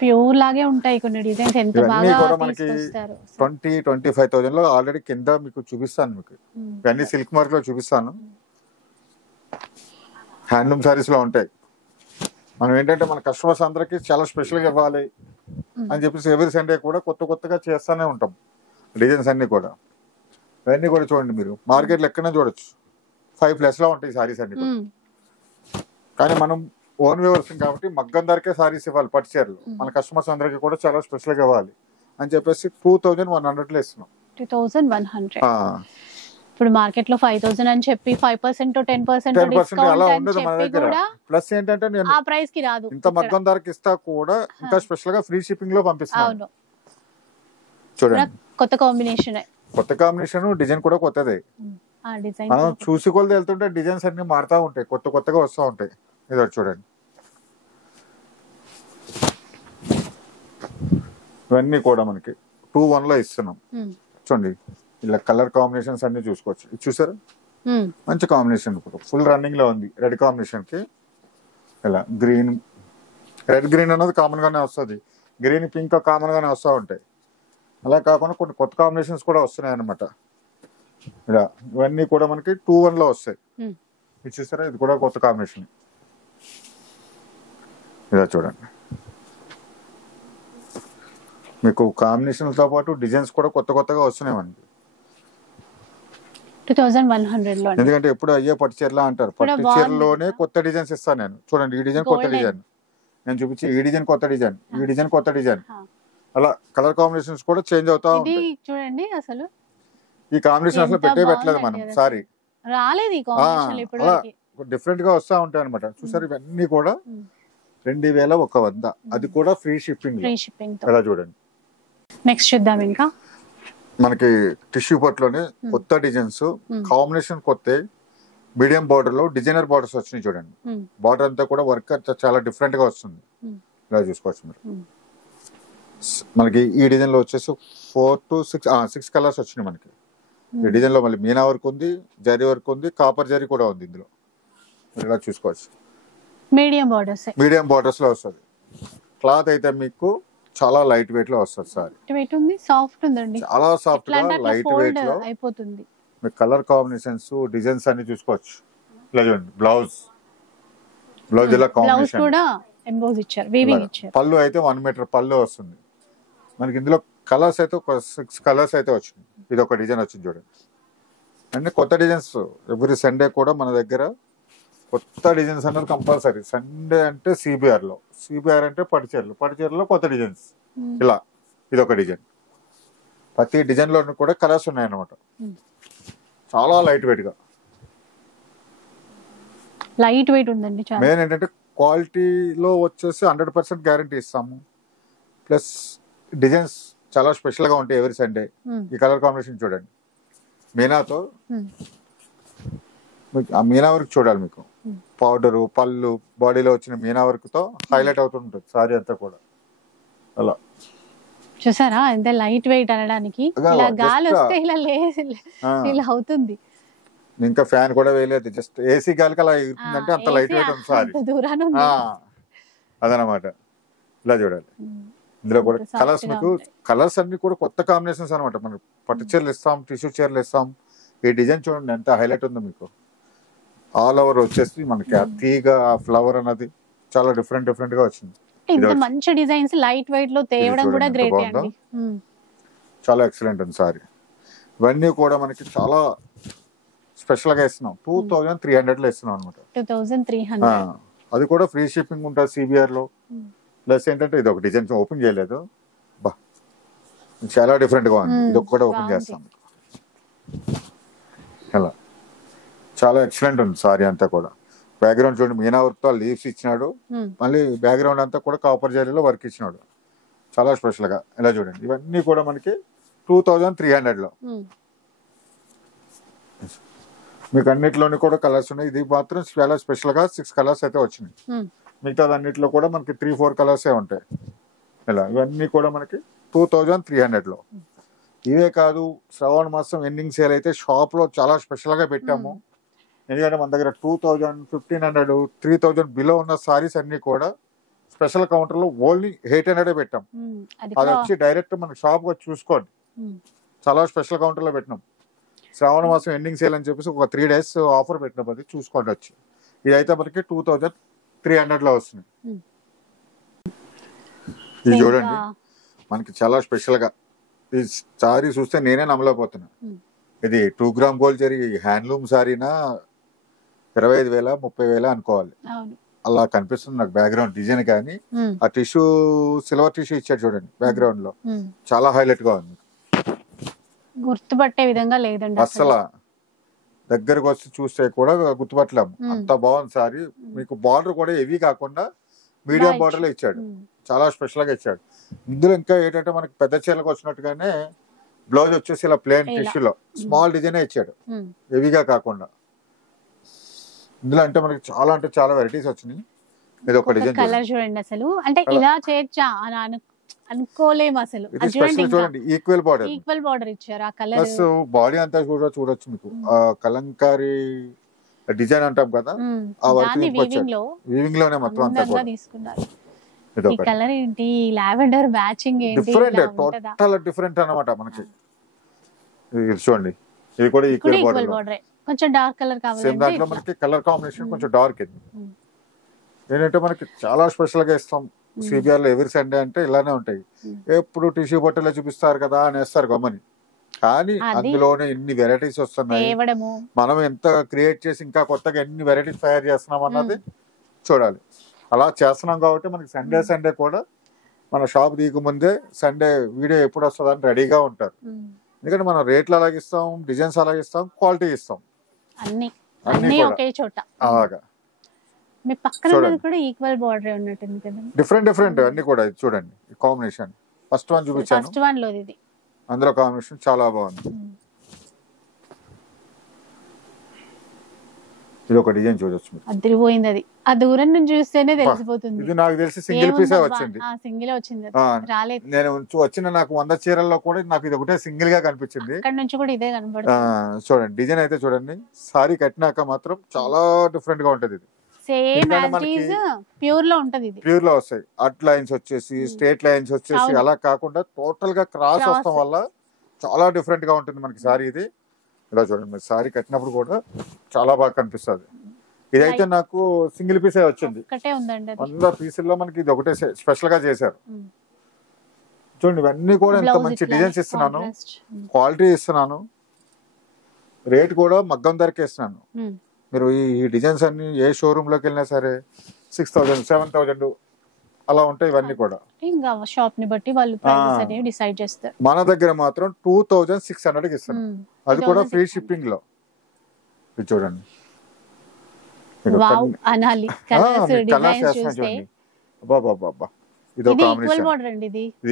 ప్యూర్ లాగే ఉంటాయి కొన్ని డిజైన్స్. ఎంత బాగా తీసుకొస్తారు. 20-25,000 లో ఆల్రెడీ కింద మీకు చూపిస్తాను. మీకు ఇవన్నీ సిల్క్ మార్క్ లో చూపిస్తాను. హ్యాండ్లూమ్ సారీస్ లో ఉంటాయి. మనం ఏంటంటే మన కస్టమర్స్ అందరికి చాలా స్పెషల్ గా ఇవ్వాలి అని చెప్పేసి ఎవ్రీ సండే కూడా కొత్తగా చేస్తానే ఉంటాం డిజైన్స్ అన్ని కూడా. ఇవన్నీ కూడా చూడండి, మీరు మార్కెట్లో ఎక్కడైనా చూడొచ్చు. 5+ లో ఉంటాయి సారీస్ అన్ని కూడా. కానీ మనం ఓన్ వ్యవస్థ కాబట్టి మగ్గం ధరకే సారీస్ ఇవ్వాలి. పట్టు చీరలు మన కస్టమర్స్ అందరికి కూడా చాలా స్పెషల్ గా ఇవ్వాలి. అని చెప్పేసి 2100 ఇస్తున్నాం. 2100. ఇప్పుడు మార్కెట్ లో 5000 అని చెప్పి 5% 10% అలా డిస్కౌంట్ ఉండదు మన అని చెప్పి దగ్గర. కూడా ప్లస్ ఏంటంటే నేను ఆ ప్రైస్ కి రాదు. ఇంత మగ్గం ధరకి ఇస్తా కూడా ఇంకా స్పెషల్ గా ఫ్రీ షిప్పింగ్ లో పంపిస్తాను. అవును, చూడండి కొత్త కాంబినేషన్. కొత్త కాంబినేషన్, డిజైన్ కూడా కొత్తదే. ఆ డిజైన్ మనం చూసి కొలది వెళ్తుంటే డిజైన్స్ అన్ని మారుతా ఉంటాయి, కొత్త కొత్తగా వస్తూ ఉంటాయి. ఇది చూడండి, ఇవన్నీ కూడా మనకి 2-1 లో ఇస్తున్నాం. చూడండి ఇలా కలర్ కాంబినేషన్స్ అన్ని చూసుకోవచ్చు. ఇది చూసారా, మంచి కాంబినేషన్, ఫుల్ రన్నింగ్ లో ఉంది. రెడ్ కాంబినేషన్ కి ఇలా గ్రీన్, రెడ్ గ్రీన్ అనేది కామన్ గానే వస్తుంది, గ్రీన్ పింక్ కామన్ గానే వస్తూ ఉంటాయి. అలా కాకుండా కొన్ని కొత్త కాంబినేషన్స్ కూడా వస్తున్నాయి అనమాట. ఇలా ఇవన్నీ కూడా మనకి 2-1 లో వస్తాయి. ఇది చూసారా, ఇది కూడా కొత్త కాంబినేషన్. ఇలా చూడండి, మీకు కాంబినేషన్తో పాటు డిజైన్స్ కూడా కొత్త కొత్తగా వస్తున్నాయి మనకి. 2100 లో. ఎందుకంటే ఎప్పుడు అయ్యే పట్టు చీరలా అంటారు, పట్టు చీరలోనే కొత్త డిజైన్స్ ఇస్తాను నేను. చూడండి ఈ డిజైన్ కొత్త డిజైన్ నేను చూపించి, ఈ డిజైన్ కొత్త డిజైన్, ఈ డిజైన్ కొత్త డిజైన్, అలా కలర్ కాంబినేషన్స్ కూడా చేంజ్ అవుతా ఉంటాయి. చూడండి అసలు ఈ కాంబినేషన్ అసలు పెట్టలేదు మనం, సారీ రాలేదు ఈ కాంబినేషన్ ఇప్పుడు. అలా డిఫరెంట్ గా వస్తా ఉంటాయి అనమాట. చూసారు ఇవన్నీ కూడా 2100, అది కూడా ఫ్రీ షిప్పింగ్. అలా చూడండి. నెక్స్ట్ చూద్దాం. ఇంకా మనకి టిష్యూ పట్టులోనే కొత్త డిజైన్స్, కాంబినేషన్ కొత్త, మీడియం బార్డర్ లో డిజైనర్ బార్డర్స్ వచ్చినాయి. చూడండి బార్డర్ అంతా కూడా వర్క్ చాలా డిఫరెంట్ గా వస్తుంది. ఇలా చూసుకోవచ్చు మీరు. మనకి ఈ డిజైన్ లో వచ్చేసి 4 to 6 కలర్స్ వచ్చినాయి మనకి. ఈ డిజైన్ లో మళ్ళీ మీనా వర్క్ ఉంది, జరీ వర్క్ ఉంది, కాపర్ జరీ కూడా ఉంది ఇందులో. మీరు ఇలా చూసుకోవచ్చు. మీడియం బార్డర్స్ లో వస్తుంది. క్లాత్ అయితే మీకు చాలా లైట్ వెయిట్ లో వస్తుంది సార్. సాఫ్ట్ ఉందండి, చాలా సాఫ్ట్ గా లైట్ వెయిట్ లో అయిపోతుంది. మీకు కలర్ కాంబినేషన్స్, డిజైన్స్ అన్ని చూసుకోవచ్చు. ఇలా చూడండి, బ్లౌజ్ ఇలా కాంబినేషన్ కూడా ఎంబోస్ ఇచ్చారు, వీవింగ్ ఇచ్చారు. పళ్ళు అయితే 1 మీటర్ పళ్ళు వస్తుంది మనకి. ఇందులో కలర్స్ అయితే ఒక 6 కలర్స్ అయితే వచ్చింది. ఇది ఒక డిజైన్ వచ్చింది చూడండి. అన్ని కొత్త డిజైన్స్. ఎవ్రీ సండే కూడా మన దగ్గర కొత్త డిజైన్స్ అన్నది కంపల్సరీ. సండే అంటే సిబిఆర్ లో, సిబిఆర్ అంటే పట్టుచీరలో కొత్త డిజైన్స్. ఇలా ఇది ఒక డిజైన్. ప్రతి డిజైన్ లో కూడా కలర్స్ ఉన్నాయన్నమాట. చాలా లైట్ వెయిట్ గా, లైట్ వెయిట్ ఉందండి. మెయిన్ ఏంటంటే క్వాలిటీలో వచ్చేసి 100% గ్యారంటీ ఇస్తాము. ప్లస్ డిజైన్స్ చాలా స్పెషల్ గా ఉంటాయి ఎవరి సండే. ఈ కలర్ కాంబినేషన్ చూడండి, మీనాతో, ఆ మీనా వర్క్ చూడాలి మీకు. పౌడరు, పళ్ళు, బాడీలో వచ్చిన మీనా వర్క్ తో హైలైట్ అవుతుంటుంది సారీ అంతా కూడా. అలా చూసారా ఎంత లైట్ వెయిట్ అనడానికి. ఇలా గాలి వస్తే ఇలా అవుతుంది. ఇంకా ఫ్యాన్ కూడా వేయలేదు, జస్ట్ ఏసీ గాలికి అలా ఎగురుతుందంటే అంత లైట్ వెయిట్ ఉంది సారీ. అదనమాట. ఇలా చూడాలి. ఇందులో కూడా కలర్స్, మీకు కలర్స్ అన్ని కూడా కొత్త కాంబినేషన్స్ అనమాట. మనం పట్టు చీరలు ఇస్తాం, టిష్యూ చీరలు ఇస్తాం. ఈ డిజైన్ చూడండి ఎంత హైలైట్ ఉందో మీకు. ఆల్ ఓవర్ వచ్చేసి మనకి ఆ తీగ, ఆ ఫ్లవర్ అన్నది చాలా డిఫరెంట్ గా వచ్చింది. మంచి డిజైన్స్ లైట్ వెయిట్ లో తేవడం కూడా గ్రేట్ అండి. చాలా ఎక్సలెంట్ ఉంది సారీ. ఇవన్నీ కూడా మనకి చాలా స్పెషల్ గా ఇస్తున్నాం. 2300 లో ఇస్తున్నాం అనమాట. 2300. అది కూడా ఫ్రీ షిప్పింగ్ ఉంటుంది సిబిఆర్ లో. ప్లస్ ఏంటంటే ఇది ఒక డిజైన్ ఓపెన్ చేయలేదు, బా చాలా డిఫరెంట్ గా ఉంది. ఇది కూడా ఓపెన్ చేస్తాం. అలా చాలా ఎక్సలెంట్ ఉంది సారీ అంతా కూడా. బ్యాక్గ్రౌండ్ చూడండి, మీనా వర్క్ తో లీవ్స్ ఇచ్చినాడు. మళ్ళీ బ్యాక్గ్రౌండ్ అంతా కూడా కాపర్ జరీలో వర్క్ ఇచ్చినాడు, చాలా స్పెషల్ గా. ఇలా చూడండి, ఇవన్నీ కూడా మనకి 2300 లో. మీకు అన్నిటిలోని కూడా కలర్స్ ఉన్నాయి. ఇది మాత్రం చాలా స్పెషల్ గా 6 కలర్స్ అయితే వచ్చినాయి. మిగతా అన్నిటిలో కూడా మనకి 3-4 కలర్స్ ఉంటాయి. ఇలా ఇవన్నీ కూడా మనకి 2300 లో. ఇవే కాదు, శ్రావణ మాసం ఎండింగ్ సేల్ అయితే షాప్ లో చాలా స్పెషల్ గా పెట్టాము. ఎందుకంటే మన దగ్గర 2000, 1500, 3000 బిలో ఉన్న సారీస్ అన్ని కూడా స్పెషల్ కౌంటర్ లో ఓన్లీ 800 పెట్టాం. అది వచ్చి డైరెక్ట్ మన షాప్ వచ్చి చూసుకోండి, చాలా స్పెషల్ కౌంటర్ లో పెట్టినాం. శ్రావణ మాసం ఎండింగ్ సేల్ అని చెప్పేసి ఒక 3 days ఆఫర్ పెట్టిన పది చూసుకోండి వచ్చి. ఇదైతే మనకి 2300 లో వస్తుంది. ఇది చూడండి మనకి చాలా స్పెషల్ గా. ఈ సారీ చూస్తే నేనే నమ్మలేకపోతున్నా. ఇది 2 grams గోల్డ్ జరీ హ్యాండ్లూమ్ సారీనా 25,000, 30,000 అనుకోవాలి. అలా కనిపిస్తుంది నాకు బ్యాక్గ్రౌండ్ డిజైన్, కానీ ఆ టిష్యూ సిల్వర్ టిష్యూ ఇచ్చాడు చూడండి బ్యాక్గ్రౌండ్ లో, చాలా హైలైట్ గా ఉంది. గుర్తుపట్టే విధంగా లేదండి అసలు దగ్గరకు వచ్చి చూస్తే కూడా గుర్తుపట్టలేము, అంత బాగుంది సారీ. మీకు బార్డర్ కూడా హెవీ కాకుండా మీడియం బార్డర్ లో ఇచ్చాడు, చాలా స్పెషల్ గా ఇచ్చాడు. ఇందులో ఇంకా ఏంటంటే మనకి పెద్ద చీరలకు వచ్చినట్టుగానే బ్లౌజ్ వచ్చేసి ఇలా ప్లేన్ టిష్యూలో స్మాల్ డిజైన్ ఇచ్చాడు, హెవీగా కాకుండా. ఇందులో అంటే మనకి చాలా వెరైటీస్ వచ్చినాయి. ఇది ఒక డిజైన్ కలర్ చూడండి, అసలు అంటే ఇలా చేయొచ్చా అని అనుకోలేము అసలు. చూడండి ఈక్వల్ బార్డర్, ఈక్వల్ బార్డర్ ఇచ్చారు. ఆ కలర్ ప్లస్ బాడీ అంతా కూడా చూడొచ్చు మీకు. ఆ కలంకారీ డిజైన్ అంటాం కదా, ఆ వర్క్ వీవింగ్ లోనే మొత్తం అంతా కూడా తీసుకున్నారు. ఈ కలర్ ఏంటి, లావెండర్ మ్యాచింగ్ ఏంటి, డిఫరెంట్, టోటల్ డిఫరెంట్ అన్నమాట మనకి. ఇది చూడండి, ఇది కూడా ఈక్వల్ బార్డర్, కొంచెం డార్క్ కలర్ కావాలి. సేమ్ దాంట్లో మనకి కలర్ కాంబినేషన్ కొంచెం డార్క్ ఇది. ఏంటంటే మనకి చాలా స్పెషల్ గా ఇస్తాం సిబిఆర్ లో. ఎవరి సండే అంటే ఇలానే ఉంటాయి, ఎప్పుడు టిష్యూ బట్టలో చూపిస్తారు కదా అనేస్తారు గమ్మని, కానీ అందులోనే ఎన్ని వెరైటీస్ వస్తున్నాయి. మనం ఎంత క్రియేట్ చేసి ఇంకా కొత్తగా ఎన్ని వెరైటీస్ తయారు చేస్తున్నాం అన్నది చూడాలి. అలా చేస్తున్నాం కాబట్టి మనకి సండే కూడా మన షాప్ దిగు ముందే సండే వీడియో ఎప్పుడు వస్తుందని రెడీగా ఉంటారు. ఎందుకంటే మనం రేట్లు అలాగిస్తాం, డిజైన్స్ అలాగిస్తాం, క్వాలిటీ ఇస్తాం, అన్ని ఒకే చోట. అలాగా మీ పక్కన కూడా ఈక్వల్ బార్డర్ ఉన్నట్టుంది కదా, డిఫరెంట్ అన్ని కూడా. ఇది చూడండి కాంబినేషన్, ఫస్ట్ వన్ చూపించాను, ఫస్ట్ వన్ లో ఇది. అందులో కాంబినేషన్ చాలా బాగుంది. ఇది ఒక డిజైన్ చూడొచ్చు, అదిరిపోయింది. అది ఆ దూరం నుంచి చూస్తేనే తెలిసిపోతుంది. ఇది నాకు తెలిసి సింగిల్ పీసే వచ్చింది, సింగిల్ వచ్చింది, రాలేదు. నేను వచ్చిన నాకు 100 చీరల్లో కూడా నాకు ఇది ఒకటే సింగిల్ గా కనిపించింది. అక్కడ నుంచి కూడా ఇదే కనబడుతుంది. చూడండి డిజైన్ అయితే చూడండి, సారీ కట్టినాక మాత్రం చాలా డిఫరెంట్ గా ఉంటది. ఇది సేమ్ యాజ్ ఇట్ ప్యూర్ లో ఉంటది. ఇది ప్యూర్ లో వస్తాయి, అట్ లైన్స్ వచ్చేసి స్ట్రేట్ లైన్స్ వచ్చేసి అలా కాకుండా టోటల్ గా క్రాస్ వస్తాం వల్ల చాలా డిఫరెంట్ గా ఉంటుంది మనకి సారీ. ఇది ఇలా చూడండి, మీరు సారీ కట్టినప్పుడు కూడా చాలా బాగా కనిపిస్తుంది. ఇదైతే నాకు సింగిల్ పీసే వచ్చింది, 100 పీసుల్లో మనకి ఇది ఒకటే స్పెషల్ గా చేశారు. చూడండి ఇవన్నీ కూడా ఎంత మంచి డిజైన్స్ ఇస్తున్నాను, క్వాలిటీ ఇస్తున్నాను, రేట్ కూడా మగ్గం ధరకే ఇస్తున్నాను. మీరు ఈ డిజైన్స్ అన్ని ఏ షోరూమ్ లోకి వెళ్ళినా సరే 6000, 7000 అలా ఉంటాయి. ఇవన్నీ కూడా షాప్ ని బట్టి వాళ్ళు ప్రైసెస్ అనేవి డిసైడ్ చేస్తారు. మన దగ్గర మాత్రం 2600 కి ఇస్తాను, అది కూడా ఫ్రీ షిప్పింగ్ లో. ఇది చూడండి, ఇది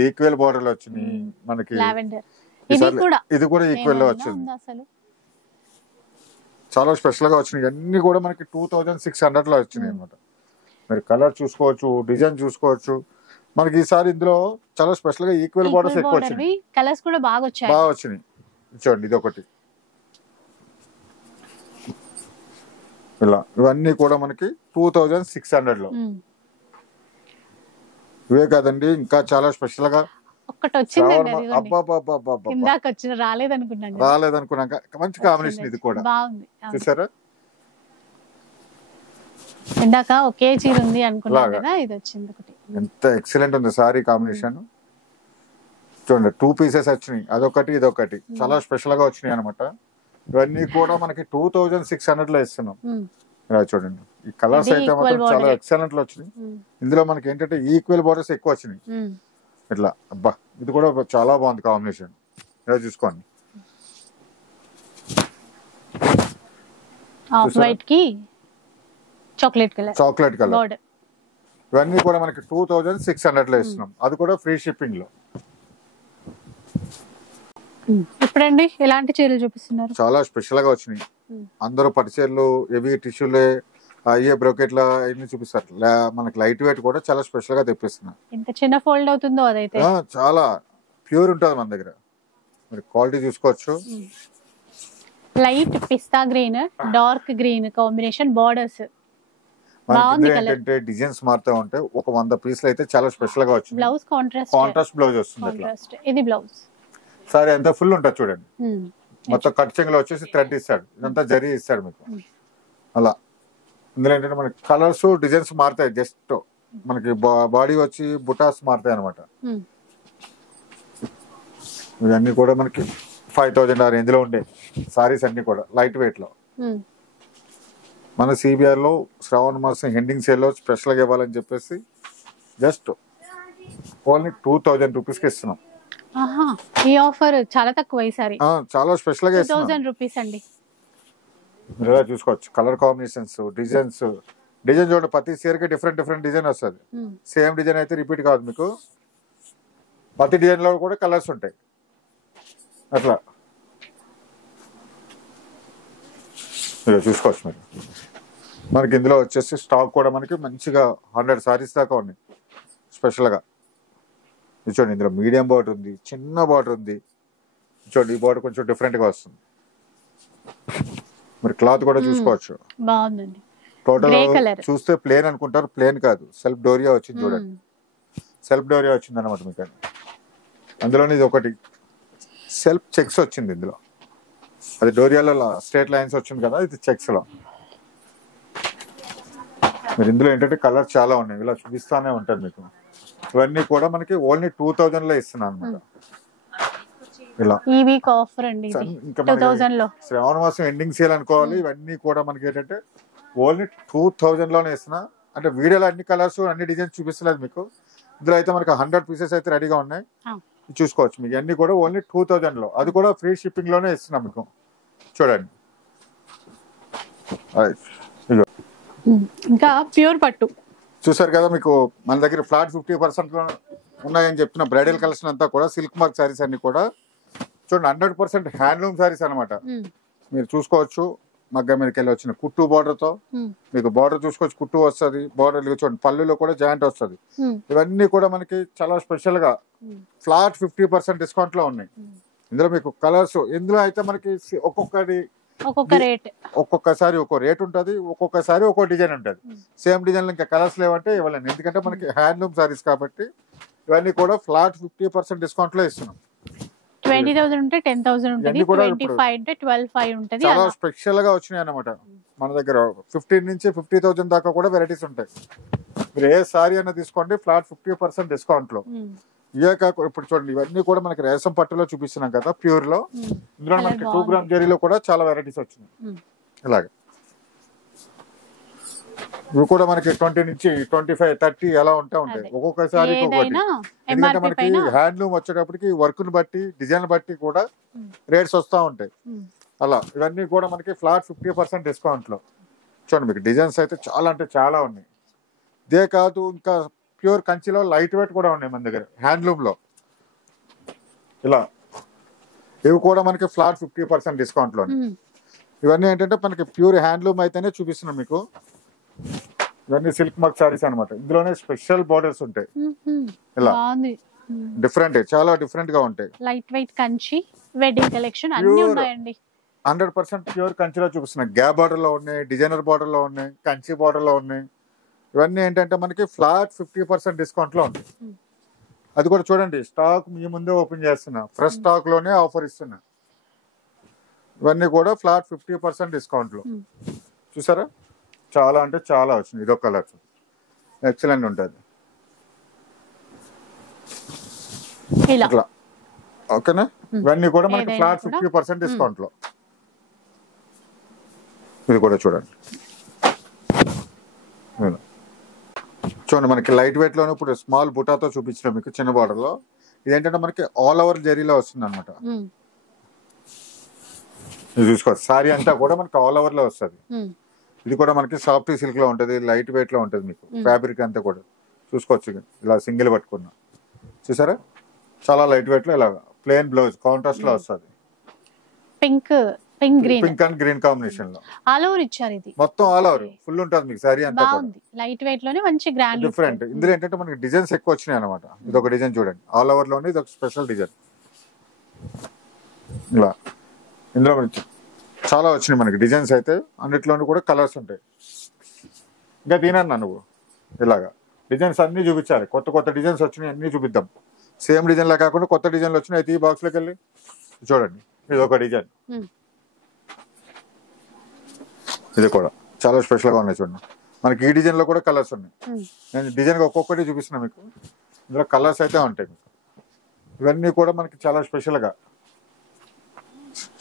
ఈక్వల్ బార్డర్ లో వచ్చింది మనకి. ఇది కూడా ఈక్వల్ లో వచ్చింది, చాలా స్పెషల్ గా వచ్చినాయి. అన్ని కూడా మనకి 2600 లో వచ్చినాయి అనమాట. మీరు కలర్ చూసుకోవచ్చు, డిజైన్ చూసుకోవచ్చు. మనకి ఈసారి ఇందులో చాలా స్పెషల్ గా ఈక్వల్ బార్డర్స్ ఎక్కువ వచ్చినాయి, కలర్స్ కూడా బాగా వచ్చినాయి. చూడండి ఇది ఒకటి, ఇలా ఇవన్నీ కూడా మనకి 2600 లో. ఇవే కాదండి, ఇంకా చాలా స్పెషల్ గా ఒక్కటి వచ్చింది, రాలేదనుకున్నాక మంచి కాంబినేషన్. ఇది కూడా చూసారా, ఇందాక ఒకే చీర ఉంది అనుకున్నాను కదా, ఇది వచ్చింది ఒకటి. ఎంత ఎక్సలెంట్ ఉంది సారీ కాంబినేషన్. చూడండి 2 పీసెస్ వచ్చినాయి, అదొకటి ఇదొకటి, చాలా స్పెషల్ గా వచ్చినాయి అనమాట. ఇవన్నీ కూడా మనకి 2600 లో ఇస్తున్నాం. ఇలా చూడండి, ఈ కలర్స్ అయితే మాత్రం చాలా ఎక్సలెంట్ లో వచ్చినాయి. ఇందులో మనకి ఏంటంటే ఈక్వల్ బార్డర్స్ ఎక్కువ వచ్చినాయి. ఇట్లా అబ్బా, ఇది కూడా చాలా బాగుంది కాంబినేషన్. ఇలా చూసుకోండి, వైట్ కి చాక్లెట్ కలర్. ఇవన్నీ కూడా మనకి 2600 లో ఇస్తున్నాం, అది కూడా ఫ్రీ షిప్పింగ్ లో. ఇప్పుడండి ఎలాంటి చీరలు చూపిస్తున్నారు? చాలా స్పెషల్ గా వచ్చినాయి. అందరూ పట్టు చీరలు, హెవీ టిష్యూలే, అయ్యే బ్రోకెట్ల ఇవన్నీ చూపిస్తారు. మనకి లైట్ వెయిట్ కూడా చాలా స్పెషల్ గా తెప్పిస్తున్నా. ఎంత చిన్న ఫోల్డ్ అవుతుందో అదైతే చాలా ప్యూర్ ఉంటుంది మన దగ్గర. మీరు క్వాలిటీ చూసుకోవచ్చు. లైట్ పిస్తా green, dark green combination borders. ఏంటంటే డిజైన్స్ మారుతూ ఉంటాయి. ఒక 100 పీసులు అయితే చాలా స్పెషల్ గా వచ్చింది. బ్లౌజ్ కాంట్రాస్ట్ బ్లౌజ్ వస్తుంది. ఇది బ్లౌజ్ సారీ ఎంత ఫుల్ ఉంటుంది చూడండి, మొత్తం కట్ చెంగులో వచ్చేసి థ్రెడ్ ఇస్తాడు, ఇదంతా జరీ ఇస్తాడు మీకు. అలా ఇందులో ఏంటంటే మనకి కలర్స్ డిజైన్స్ మారుతాయి, జస్ట్ మనకి బాడీ వచ్చి బుటాస్ మారుతాయి అనమాట. ఇవన్నీ కూడా మనకి 5000 ఆ రేంజ్ లో ఉండే సారీస్ అన్ని కూడా లైట్ వెయిట్ లో. మన సిబిఆర్ లో శ్రావణ మాసం ఎండింగ్ సేల్ లో స్పెషల్ గా ఇవ్వాలని చెప్పేసి జస్ట్ ఓన్లీ 2000 రూపీస్ కి ఇస్తున్నాం. ఆహా, ఈ ఆఫర్ చాలా తక్కువ ఈసారి. చాలా స్పెషల్ గా 2000 రూపీస్ అండి. మీరు ఇలా చూసుకోవచ్చు కలర్ కాంబినేషన్స్, డిజైన్స్. డిజైన్ చూడండి, ప్రతి చీర కి డిఫరెంట్ డిఫరెంట్ డిజైన్ వస్తుంది. సేమ్ డిజైన్ అయితే రిపీట్ కాదు మీకు. ప్రతి డిజైన్ లో కూడా కలర్స్ ఉంటాయి. అట్లా చూసుకోవచ్చు మీరు. మనకి ఇందులో వచ్చేసి స్టాక్ కూడా మనకి మంచిగా 100 సారీస్ దాకా ఉన్నాయి స్పెషల్గా. చూడండి, ఇందులో మీడియం బార్డర్ ఉంది, చిన్న బార్డర్ ఉంది. చూడండి, ఈ బార్డర్ కొంచెం డిఫరెంట్గా వస్తుంది. మరి క్లాత్ కూడా చూసుకోవచ్చు, బాగుందండి. టోటల్ చూస్తే ప్లేన్ అనుకుంటారు, ప్లేన్ కాదు, సెల్ఫ్ డోరియా వచ్చింది. చూడండి, సెల్ఫ్ డోరియా వచ్చింది అనమాట మీకు. అందులోనే ఇది ఒకటి సెల్ఫ్ చెక్స్ వచ్చింది ఇందులో. అది డోరియాలో స్ట్రేట్ లైన్స్ వచ్చింది కదా, ఇది చెక్స్ లో. మీరు ఇందులో ఏంటంటే కలర్ చాలా ఉన్నాయి, ఇలా చూపిస్తానే ఉంటారు మీకు. ఇవన్నీ కూడా మనకి ఓన్లీ 2000 లో ఇస్తున్నాను అనమాట. ఇలా ఈ వీక్ ఆఫర్ అండి, ఇంకా శ్రావణ మాసం ఎండింగ్ సేల్ అనుకోవాలి. ఇవన్నీ కూడా మనకి ఏంటంటే ఓన్లీ 2000 లోనే ఇస్తున్నా. అంటే వీడియోలో అన్ని కలర్స్ అన్ని డిజైన్స్ చూపిస్తలేదు మీకు. ఇందులో అయితే మనకి 100 పీసెస్ అయితే రెడీగా ఉన్నాయి, చూసుకోవచ్చు. మీకు అన్ని కూడా ఓన్లీ 2000 లో, అది కూడా ఫ్రీ షిప్పింగ్ లోనే ఇస్తున్నాం మీకు. చూడండి, ఇంకా ప్యూర్ పట్టు చూసారు కదా. మీకు మన దగ్గర ఫ్లాట్ 50% ఉన్నాయని చెప్తున్న బ్రైడల్ కలెక్షన్ అంతా కూడా సిల్క్ మార్క్ సారీస్ అన్ని కూడా చూడండి 100% హ్యాండ్లూమ్ సారీస్ అనమాట. మీరు చూసుకోవచ్చు, మగ్గ మీదకి వెళ్ళి వచ్చిన కుట్టు బార్డర్ తో మీకు బార్డర్ చూసుకోవచ్చు, కుట్టు వస్తుంది. బార్డర్ చూడండి, పళ్ళులో కూడా జాయింట్ వస్తుంది. ఇవన్నీ కూడా మనకి చాలా స్పెషల్ గా ఫ్లాట్ 50% డిస్కౌంట్ లో ఉన్నాయి. ఇందులో మీకు కలర్స్, ఇందులో అయితే మనకి ఒక్కొక్కసారి ఒక్కో రేట్ ఉంటుంది, ఒక్కొక్కసారి ఒక్కో డిజైన్ ఉంటుంది. సేమ్ డిజైన్ లో ఇంకా కలర్స్ లేవంటే ఇవ్వలేను, ఎందుకంటే మనకి హ్యాండ్లూమ్ సారీస్ కాబట్టి. ఇవన్నీ కూడా ఫ్లాట్ 50% డిస్కౌంట్ లో ఇస్తున్నాం. 20,000 ఉంటే 10,000 ఉంటుంది, 25 అంటే 12,500 ఉంటుంది. చాలా స్పెషల్ గా వచ్చినాయి అన్నమాట మన దగ్గర. 15 నుంచి 50,000 దాకా కూడా వెరైటీస్ ఉంటాయి. మీరు ఏ సారీ అయినా తీసుకోండి, ఫ్లాట్ 50% డిస్కౌంట్ లో. ఇవే కాకుండా ఇప్పుడు చూడండి, ఇవన్నీ కూడా మనకి రేసం పట్టులో చూపిస్తున్నాం కదా, ప్యూర్ లో. ఇందులో మనకి 2 గ్రామ్ జరీలో కూడా చాలా వెరైటీస్ వచ్చినాయి. ఇలాగే ఇవి కూడా మనకి 20 నుంచి 25, 30 ఎలా ఉంటాయి. ఒక్కొక్కసారి ఎందుకంటే మనకి హ్యాండ్లూమ్ వచ్చేటప్పటికి వర్క్ ని బట్టి, డిజైన్ బట్టి కూడా రేట్స్ వస్తూ ఉంటాయి. అలా ఇవన్నీ కూడా మనకి ఫ్లాట్ 50% డిస్కౌంట్ లో. చూడండి, మీకు డిజైన్స్ అయితే చాలా అంటే చాలా ఉన్నాయి. ఇదే కాదు, ఇంకా ప్యూర్ కంచిలో లైట్ వెయిట్ కూడా ఉన్నాయి మన దగ్గర హ్యాండ్లూమ్ లో. ఇలా ఇవి కూడా మనకి ఫ్లాట్ 50% డిస్కౌంట్ లో. ఇవన్నీ ఏంటంటే మనకి ప్యూర్ హ్యాండ్లూమ్ అయితేనే చూపిస్తున్నాం మీకు. ఇవన్నీ సిల్క్ మార్క్ సారీస్ అనమాట. ఇందులోనే స్పెషల్ బోర్డర్స్ ఉంటాయి. ఇలా డిఫరెంట్, చాలా డిఫరెంట్ గా ఉంటాయి. Light weight Kanchi wedding collection అన్ని ఉన్నాయండి. 100% ప్యూర్ కంచిలో చూపిస్తున్నాయి. గ్యాప్ బార్డర్ లో ఉన్నాయి, డిజైనర్ బార్డర్ లో ఉన్నాయి, కంచి బార్డర్ లో ఉన్నాయి. ఇవన్నీ ఏంటంటే మనకి ఫ్లాట్ 50% డిస్కౌంట్ లో ఉంది. అది కూడా చూడండి, స్టాక్ మీ ముందే ఓపెన్ చేస్తున్నా, ఫ్రెష్ స్టాక్ లోనే ఆఫర్ ఇస్తున్నా. ఇవన్నీ కూడా ఫ్లాట్ 50% డిస్కౌంట్ లో. చూసారా, చాలా అంటే చాలా వచ్చింది. ఇదొక కలర్ ఎక్సలెంట్ ఉంటుంది. ఇట్లా ఓకేనా. ఇవన్నీ కూడా మనకి ఫ్లాట్ 50% డిస్కౌంట్ లో. ఇది కూడా చూడండి, చూడండి మనకి లైట్ వెయిట్ లోనే ఇప్పుడు స్మాల్ బుటాతో చూపించిన మీకు చిన్న బార్డర్ లో. ఇదేంటంటే మనకి ఆల్ ఓవర్ జరీలో వస్తుంది అనమాట. ఇది చూసుకోవచ్చు, సారీ అంతా కూడా మనకి ఆల్ ఓవర్ లో వస్తుంది. ఇది కూడా మనకి సాఫ్ట్ సిల్క్ లో ఉంటది, లైట్ వెయిట్ లో ఉంటది. మీకు ఫ్యాబ్రిక్ అంతా కూడా చూసుకోవచ్చు. ఇలా సింగిల్ పట్టుకున్నా, చూసారా, చాలా లైట్ వెయిట్ లో. ఇలా ప్లెయిన్ బ్లౌజ్ కాంట్రాస్ట్ లో వస్తుంది. పింక్ అండ్ గ్రీన్ కాంబినేషన్ లో ఆల్ ఓవర్ ఇచ్చారు. ఇది మొత్తం ఆల్ ఓవర్ ఫుల్ ఉంటుంది మీకు సారీ అంతా. లైట్ వెయిట్ లోనే మంచి గ్రాండ్ డిఫరెంట్. ఇందులో ఏంటంటే మనకి డిజైన్స్ ఎక్కువ వచ్చినాయి అనమాట. ఇది ఒక డిజైన్ చూడండి, ఆల్ ఓవర్ లోనే ఇది ఒక స్పెషల్ డిజైన్. ఇలా ఇందులో చాలా వచ్చినాయి మనకి డిజైన్స్ అయితే. అన్నిట్లోనూ కూడా కలర్స్ ఉంటాయి. ఇంకా తినన్నా నువ్వు ఇలాగా డిజైన్స్ అన్ని చూపించాలి. కొత్త కొత్త డిజైన్స్ వచ్చినాయి, అన్ని చూపిద్దాం. సేమ్ డిజైన్ లా కాకుండా కొత్త డిజైన్లు వచ్చినాయి. అయితే ఈ బాక్స్ లోకి వెళ్ళి చూడండి, ఇది ఒక డిజైన్. ఇది కూడా చాలా స్పెషల్ గా ఉన్నాయి. చూడండి, మనకి ఈ డిజైన్ లో కూడా కలర్స్ ఉన్నాయి. నేను డిజైన్ ఒక్కొక్కటి చూపిస్తున్నా మీకు. ఇందులో కలర్స్ అయితే ఉంటాయి. ఇవన్నీ కూడా మనకి చాలా స్పెషల్ గా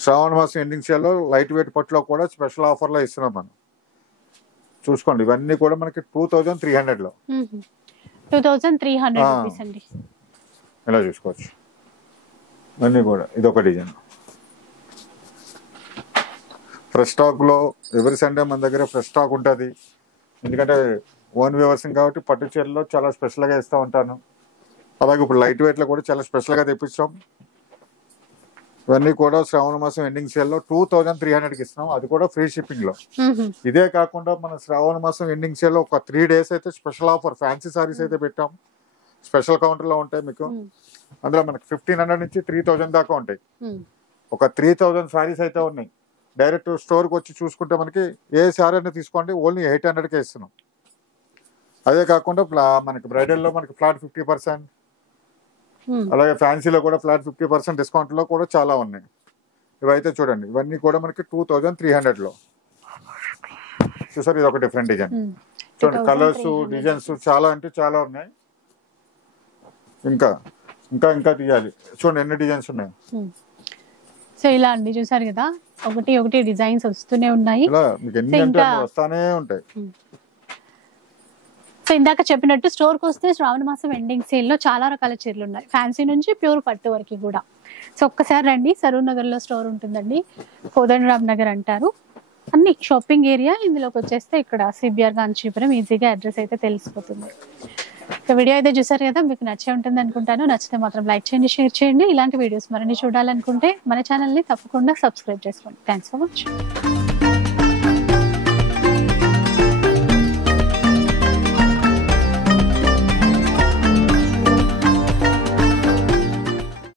శ్రావణ మాసం ఎండింగ్ సేల్ లో లైట్ వెయిట్ పట్టులో కూడా స్పెషల్ ఆఫర్ లో ఇస్తున్నాం మనం. చూసుకోండి ఇవన్నీ కూడా మనకి 2300 లో 2300 రూపీస్ అండి. ఇలా చూసుకోవచ్చు. ఇవన్నీ కూడా ఇదొక డిజైన్. ఫ్రెష్ స్టాక్ లో ఎవరి సండే మన దగ్గర ఫ్రెష్ స్టాక్ ఉంటుంది. ఎందుకంటే ఓన్ వ్యూవర్సింగ్ కాబట్టి పట్టు చీరలో చాలా స్పెషల్ గా ఇస్తూ ఉంటాను. అలాగే ఇప్పుడు లైట్ వెయిట్ లో కూడా చాలా స్పెషల్ గా తెప్పించాం. ఇవన్నీ కూడా శ్రావణ మాసం ఎండింగ్ సేల్ లో 2300కి ఇస్తున్నాం, అది కూడా ఫ్రీ షిప్పింగ్ లో. ఇదే కాకుండా మన శ్రావణ మాసం ఎండింగ్ సేల్ లో ఒక 3 days అయితే స్పెషల్ ఆఫర్ ఫ్యాన్సీ సారీస్ అయితే పెట్టాం. స్పెషల్ కౌంటర్ లో ఉంటాయి మీకు. అందులో మనకి 1500 నుంచి 3000 దాకా ఉంటాయి. ఒక 3000 సారీస్ అయితే ఉన్నాయి. డైరెక్ట్ స్టోర్ కి వచ్చి చూసుకుంటే మనకి ఏ సారీ అయినా తీసుకోండి, ఓన్లీ 800కే ఇస్తున్నాం. అదే కాకుండా మనకి బ్రైడల్ లో మనకి ఫ్లాట్ 50%, అలాగే ఫ్యాన్సీలో కూడా ఫ్లాట్ 50% డిస్కౌంట్ లో కూడా చాలా ఉన్నాయి. ఇవైతే చూడండి, ఇవన్నీ కూడా మనకి 2300 లో. చూసారు, ఇది ఒక డిఫరెంట్ డిజైన్. చూడండి కలర్స్ డిజైన్స్ చాలా అంటే చాలా ఉన్నాయి. ఇంకా ఇంకా ఇంకా తీయాలి. చూడండి ఎన్ని డిజైన్స్ ఉన్నాయి. సో ఇలా అండి, చూసారు కదా, ఒకటి ఒకటి డిజైన్స్ వస్తూనే ఉన్నాయి. ఇలా మీకు ఎన్ని అంటే వస్తానే ఉంటాయి. సో ఇందాక చెప్పినట్టు స్టోర్ కి వస్తే శ్రావణ మాసం ఎండింగ్ సేల్ లో చాలా రకాల చీరలు ఉన్నాయి, ఫ్యాన్సీ నుంచి ప్యూర్ పట్టు వరకు కూడా. సో ఒక్కసారి రండి, సరూర్ నగర్ లో స్టోర్ ఉంటుందండి, కోదండరామ్ నగర్ అంటారు. అన్ని షాపింగ్ ఏరియా. ఇందులోకి వచ్చేస్తే ఇక్కడ సిబిఆర్ కాంచీపురం ఈజీగా అడ్రస్ అయితే తెలిసిపోతుంది. సో వీడియో అయితే చూసారు కదా, మీకు నచ్చే ఉంటుంది అనుకుంటాను. నచ్చితే మాత్రం లైక్ చేయండి, షేర్ చేయండి. ఇలాంటి వీడియోస్ మరిన్ని చూడాలనుకుంటే మన ఛానల్ని తప్పకుండా సబ్స్క్రైబ్ చేసుకోండి. Thanks for watching.